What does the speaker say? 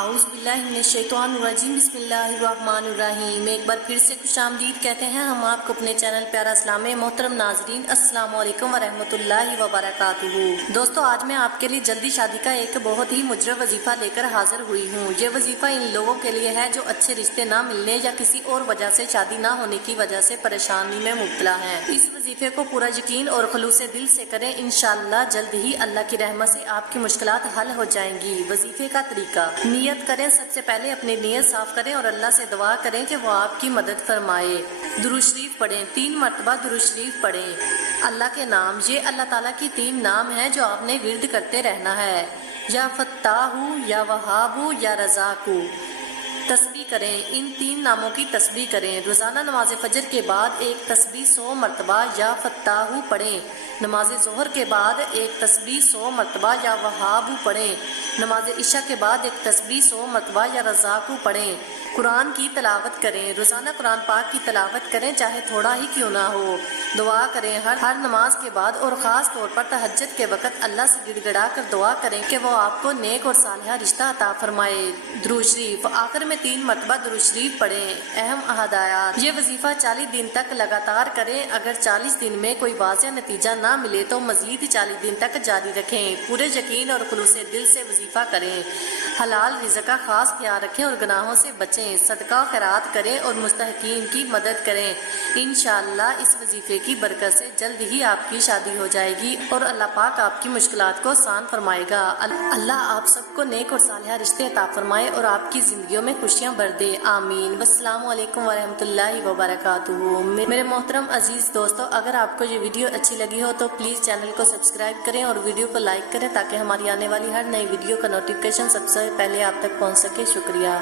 اعوذ باللہ من الشیطان الرجیم، بسم اللہ الرحمن الرحیم۔ ایک بار پھر سے خوش آمدید کہتے ہیں ہم آپ کو اپنے چینل پیارا اسلام میں۔ محترم ناظرین، السلام علیکم ورحمۃ اللہ وبرکاتہ۔ دوستو، آج میں آپ کے لیے جلدی شادی کا ایک بہت ہی مجرب وظیفہ لے کر حاضر ہوئی ہوں۔ یہ وظیفہ ان لوگوں کے لیے ہے جو اچھے رشتے نہ ملنے یا کسی اور وجہ سے شادی نہ ہونے کی وجہ سے پریشانی میں مبتلا ہیں۔ اس وظیفے کو پورا یقین اور خلوص دل سے کریں، انشاءاللہ جلد ہی اللہ کی رحمت سے آپ کی مشکلات حل ہو جائیں گی۔ وظیفے کا طریقہ: نیت کریں، سب سے پہلے اپنی نیت صاف کریں اور اللہ سے دعا کریں کہ وہ آپ کی مدد فرمائے۔ درود شریف پڑھیں، 3 مرتبہ درود شریف پڑھیں۔ اللہ کے نام: یہ اللہ تعالیٰ کی 3 نام ہیں جو آپ نے ورد کرتے رہنا ہے، یا فتاح، یا وہاب، یا رزاق۔ تسبیح کریں، ان 3 ناموں کی تسبیح کریں۔ روزانہ نماز فجر کے بعد ایک تسبیح 100 مرتبہ یا فتاح پڑھیں۔ نماز ظہر کے بعد ایک تسبیح 100 مرتبہ یا وہاب پڑھیں۔ نماز عشاء کے بعد ایک تسبیح 100 مرتبہ یا رزاق پڑھیں۔ قرآن کی تلاوت کریں، روزانہ قرآن پاک کی تلاوت کریں، چاہے تھوڑا ہی کیوں نہ ہو۔ دعا کریں، ہر نماز کے بعد اور خاص طور پر تہجد کے وقت اللہ سے گڑ گڑا کر دعا کریں کہ وہ آپ کو نیک اور صالحہ رشتہ عطا فرمائے۔ درود شریف: آخر میں 3 مرتبہ درود شریف پڑھیں۔ اہم ہدایات: یہ وظیفہ 40 دن تک لگاتار کریں۔ اگر 40 دن میں کوئی واضح نتیجہ نہ ملے تو مزید 40 دن تک جاری رکھیں۔ پورے یقین اور خلوص دل سے وظیفہ کریں۔ حلال رزق کا خاص خیال رکھیں اور گناہوں سے بچیں۔ صدقہ و خیرات کریں اور مستحقین کی مدد کریں۔ انشاءاللہ اس وظیفے کی برکت سے جلد ہی آپ کی شادی ہو جائے گی اور اللہ پاک آپ کی مشکلات کو آسان فرمائے گا۔ اللہ آپ سب کو نیک اور صالحہ رشتے عطا فرمائے اور آپ کی زندگیوں میں خوشیاں بھر دے، آمین۔ والسلام علیکم ورحمۃ اللہ وبرکاتہ۔ میرے محترم عزیز دوستو، اگر آپ کو یہ ویڈیو اچھی لگی ہو تو پلیز چینل کو سبسکرائب کریں اور ویڈیو کو لائک کریں تاکہ ہماری آنے والی ہر نئی ویڈیو کا نوٹیفیکیشن سب سے پہلے آپ تک پہنچ سکے۔ شکریہ۔